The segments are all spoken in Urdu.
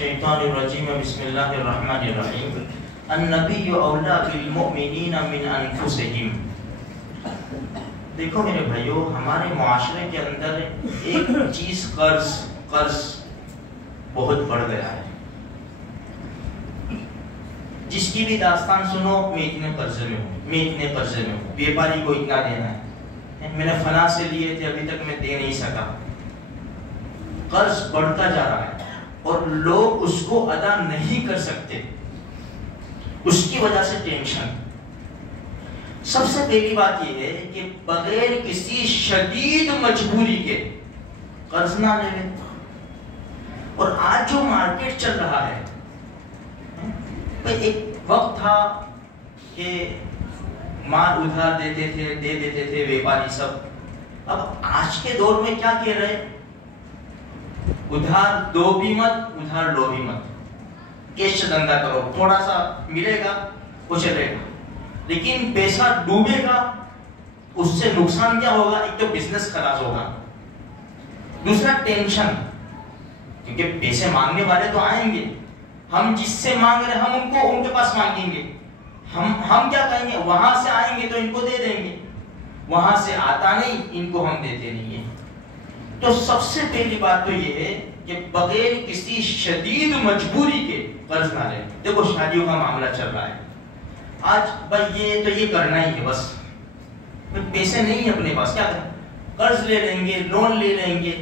الشیطان الرجیم بسم اللہ الرحمن الرحیم النبی اولا بالمؤمنین من انفسہم۔ دیکھو میرے بھائیو، ہمارے معاشرے کے اندر ایک چیز قرض بہت بڑھ گیا ہے۔ جس کی بھی داستان سنو، میں اتنے قرضے میں ہوں، بیپاری کو اتنا دینا ہے، میں نے فلاں سے لیے تھے ابھی تک میں دے نہیں سکا۔ قرض بڑھتا جا رہا ہے اور لوگ اس کو ادا نہیں کر سکتے، اس کی وجہ سے ٹینشن۔ سب سے پہلی بات یہ ہے کہ بغیر کسی شدید مجبوری کے قرض نہ لے۔ اور آج جو مارکیٹ چل رہا ہے، ایک وقت تھا کہ مال ادھار دے دیتے تھے ویپاری سب۔ اب آج کے دور میں کیا کہہ رہے، ادھار دو بھی مت، ادھار لو بھی مت، کیش دھندا کرو، تھوڑا سا ملے گا وہ چلے گا، لیکن پیسہ ڈوبے گا، اس سے نقصان کیا ہوگا؟ ایک تو بزنس خلاص ہوگا، دوسرا ٹینشن، کیونکہ پیسے مانگنے والے تو آئیں گے، ہم جس سے مانگ رہے ہم ان کے پاس مانگیں گے، ہم کیا کہیں گے؟ وہاں سے آئیں گے تو ان کو دے دیں گے، وہاں سے آتا نہیں ان کو ہم دیتے نہیں ہیں۔ تو سب سے پہلی بات تو یہ ہے کہ بغیر کسی شدید مجبوری کے قرض نہ لیں۔ دیکھو شادیوں کا معاملہ چل رہا ہے آج، بھائی یہ کرنا ہی ہے، بس پیسے نہیں ہیں اپنے پاس، کیا کریں؟ قرض لے لیں گے، لون لے لیں گے۔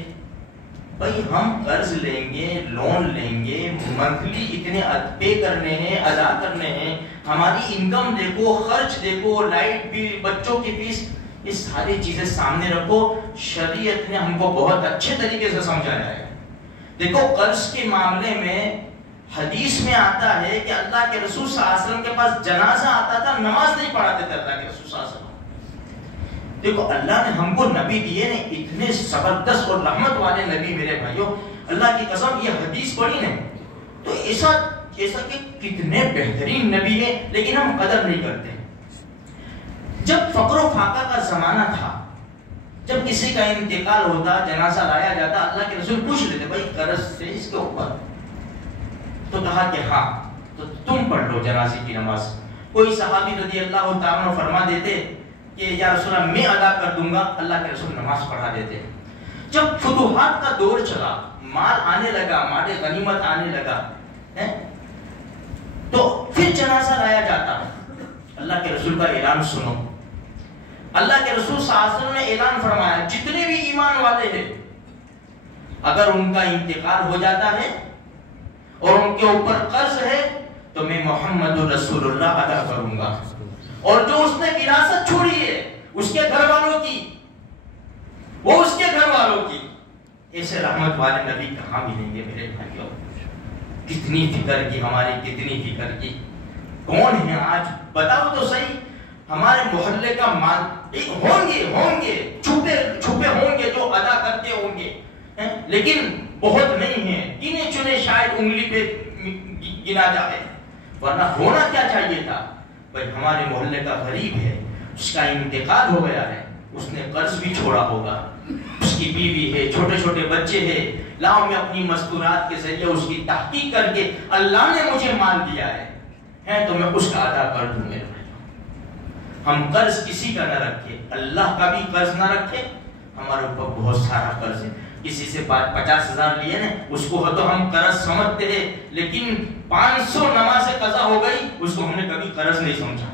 بھائی ہم قرض لیں گے، لون لیں گے، منتھلی اتنے پے کرنے ہیں، ادا کرنے ہیں، ہماری انکم دیکھو، خرچ دیکھو، لائٹ بل، بچوں کی فیس، یہ ساری چیزیں سامنے رکھو۔ شریعت نے ہم کو بہت اچھے طریقے سے سمجھایا ہے۔ دیکھو قرض کے معاملے میں حدیث میں آتا ہے کہ اللہ کے رسول صلی اللہ علیہ وسلم کے پاس جنازہ آتا تھا، نماز نہیں پڑھاتے تھے اللہ کے رسول صلی اللہ علیہ وسلم۔ دیکھو اللہ نے ہم کو نبی دیے نے، اتنے زبردست اور رحمت والے نبی میرے بھائیوں، اللہ کی قسم یہ حدیث پڑھی نے تو ایسا کہ کتنے بہترین نبی ہیں، لیکن ہم قدر نہیں کرتے۔ جب فقر و فاقہ کا زمانہ تھا، جب کسی کا انتقال ہوتا، جنازہ لایا جاتا، اللہ کے رسول پوچھ لیتے بھائی قرض سے اس کے اوپر، تو کہا کہ ہاں تو تم پڑھ لو جنازے کی نماز۔ کوئی صحابی رضی اللہ تعالیٰ عنہ فرما دیتے کہ یا رسول اللہ میں ادا کر دوں گا، اللہ کے رسول نماز پڑھا دیتے۔ جب فتوحات کا دور چلا، مال آنے لگا، مال غنیمت آنے لگا، تو پھر جنازہ لایا جاتا۔ اللہ کے رسول کا اعلان سنو، اللہ کے رسول صلی اللہ علیہ وسلم نے اعلان فرمایا جتنے بھی ایمان والے ہیں اگر ان کا انتقال ہو جاتا ہے اور ان کے اوپر قرض ہے تو میں محمد رسول اللہ ادا کروں گا، اور جو اس نے وراثت چھوڑی ہے اس کے گھر والوں کی، وہ اس کے گھر والوں کی۔ ایسے رحمت والے نبی کہاں ملیں گے میرے بھائیوں؟ کتنی فکر کی ہماری، کتنی فکر کی۔ کون ہے آج بتاؤ تو صحیح، ہمارے محلے کا مال ہوں گے چھپے ہوں گے جو ادا کرتے ہوں گے، لیکن بہت نہیں ہیں، گنے چنے شاید انگلی پہ گنا جائے، ورنہ ہونا کیا چاہیے تھا؟ بھائی ہمارے محلے کا غریب ہے، اس کا انتقال ہو گیا ہے، اس نے قرض بھی چھوڑا ہوگا، اس کی بیوی ہے، چھوٹے چھوٹے بچے ہیں، لاؤ میں اپنی مستورات کے ذریعے اس کی تحقیق کر کے اللہ نے مجھے مال دیا ہے تو میں اس کا ادا کر دوں میرے بھائی۔ ہم قرض کسی کا نہ رکھے، اللہ کا بھی قرض نہ رکھے۔ ہمارے اوپر بہت سارا قرض ہے، کسی سے 50,000 لیے نا، اس کو تو ہم قرض سمجھتے ہیں، لیکن 500 نمازیں قضا ہو گئی، اس کو ہم نے کبھی قرض نہیں سمجھا۔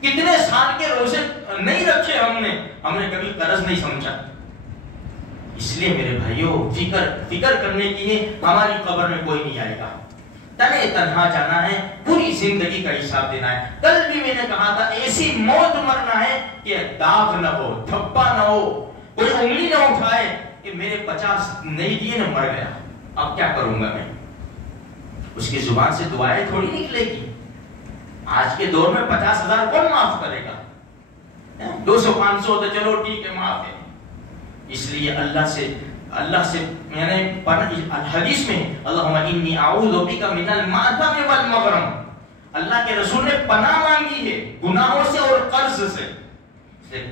کتنے سال کے روزے نہیں رکھے ہم نے کبھی قرض نہیں سمجھا۔ اس لیے میرے بھائیوں فکر کرنے کی ہے، ہماری قبر میں کوئی نہیں آئے گا، تنے تنہا جانا ہے، پوری زندگی کا حساب دینا ہے۔ کل بھی میں نے کہا تھا ایسی موت مرنا ہے کہ داغ نہ ہو، دھبا نہ ہو، کوئی انگلی نہ اٹھائے کہ میرے 50 نہیں دیے نہ مر گیا، اب کیا کروں گا میں؟ اس کی زبان سے دعائیں تھوڑی نکلے گی۔ آج کے دور میں 50,000 کون معاف کرے گا؟ 200-500 تو چلو ٹھیک ہے معاف ہے۔ اس لیے اللہ سے یعنی حدیث میں اللہم انی اعوذ بک من المأثم والمغرم، اللہ کے رسول نے پناہ مانگی ہے گناہوں سے اور قرض سے۔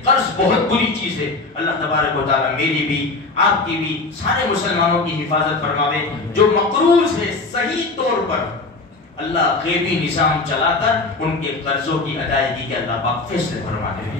قرض بہت بری چیز ہے، اللہ تبارک و تعالیٰ میری بھی، آپ کی بھی، سارے مسلمانوں کی حفاظت فرماوے۔ جو مقروض ہے صحیح طور پر اللہ غیبی نظام چلا کر ان کے قرضوں کی ادائیگی کے اللہ پاک فیصلے فرما دے.